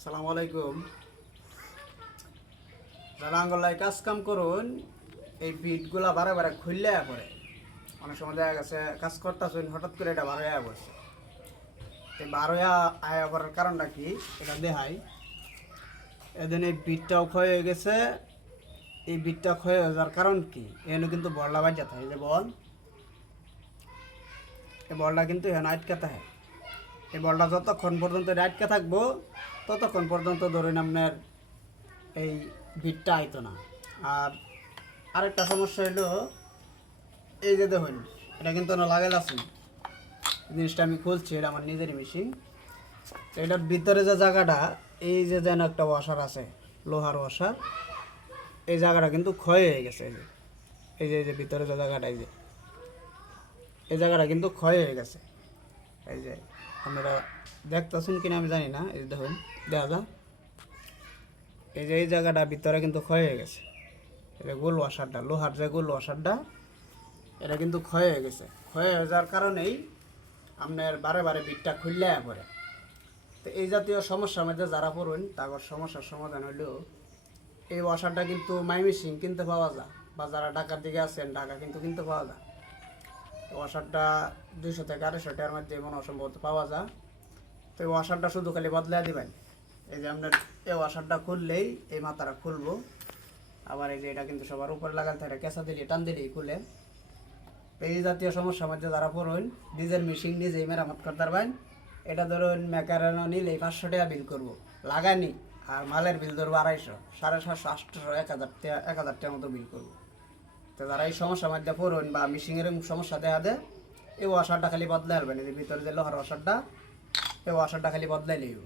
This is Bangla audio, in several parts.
আসসালামু আলাইকুম। যারা আঙ্গলায় কাজ কাম করুন, এই বিটগুলা বারে বারে খুললে পরে অনেক সময় দেখা গেছে কাজ করতেছেন, হঠাৎ করে এটা বার হয়ে পড়ছে। এই বার হয়ে আয়া পড়ার কারণটা কি এটা দেখাই। এদিন এই বিটটাও ক্ষয় হয়ে গেছে। এই বিটটা ক্ষয় হয়ে যাওয়ার কারণ কি, এখানে কিন্তু বলটা বাজ যেতে হয়। যে বল, এই বলটা কিন্তু এখানে আটকে থাকে। এই বলটা যতক্ষণ পর্যন্ত এটা আটকে থাকবো ততক্ষণ পর্যন্ত ধরুন আপনার এই বিটটা আইতো না। আর আরেকটা সমস্যা হলো, এই যে দেখুন এটা কিন্তু না লাগাইল আছে। জিনিসটা আমি খুলছি, এটা আমার নিজেরই মেশিন। এটার ভিতরে যে জায়গাটা, এই যে যেন একটা ওয়াশার আছে, লোহার ওয়াশার, এই জায়গাটা কিন্তু ক্ষয় হয়ে গেছে। এই যে ভিতরে যে জায়গাটা, এই জায়গাটা কিন্তু ক্ষয় হয়ে গেছে। এই যে আপনারা দেখতেছেন কিনা আমি জানি না, এই যে দেখুন দেখা যা, এই যে এই জায়গাটা ভিতরে কিন্তু ক্ষয় হয়ে গেছে। এটা গোল ওয়াশারটা, লোহার যে গোল ওয়াশারটা, এটা কিন্তু ক্ষয় হয়ে গেছে। ক্ষয় হয়ে যাওয়ার কারণেই আপনার বারে বারে বিটটা খুললে পড়ে। তো এই জাতীয় সমস্যার মধ্যে যারা পড়ুন, তাদের সমস্যার সমাধান হইলেও এই ওয়াশারটা কিন্তু মাইমিসিং কিনতে পাওয়া যায়, বা যারা ঢাকার দিকে আছেন ঢাকা কিন্তু কিনতে পাওয়া যায়। ওয়াশারটা 200 থেকে 250 টাকার মধ্যে মনে সম্ভবত পাওয়া যায়। তো এই ওয়াশারটা শুধু খালি বদলাই দিবেন। এই যে আপনার এই ওয়াশারটা খুললেই এই মাথাটা খুলবো। আবার এই যে এটা কিন্তু সবার উপরে লাগাতে থাকে, কেঁচা দিলে টান দিলেই খুলে। এই জাতীয় সমস্যার মধ্যে যারা পড়ুন, নিজের মেশিন নিজেই মেরামত করতে পারবেন। এটা ধরুন মেকারেনও নিলে 500 টাকা বিল করবো লাগানি, আর মালের বিল ধরবো 250, 750, 800, 1000 টাকার মতো বিল করবো। তো যারা এই সমস্যার মধ্যে পড়ুন বা মেশিনের সমস্যা দেখা দেয়, এই ওয়াশারটা খালি বদলাই আসবেন। এই ভিতরে যে লোহার ওয়াশারটা, এই ওয়াশারটা খালি বদলাই নিব।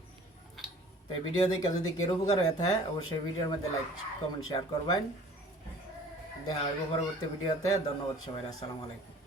তো এই ভিডিও দেখে যদি কেউ উপকার হয়ে থাকে, অবশ্যই ভিডিওর মধ্যে লাইক কমেন্ট শেয়ার করবেন। দেখা হবে পরবর্তী ভিডিওতে। ধন্যবাদ সবাই, আসসালামু আলাইকুম।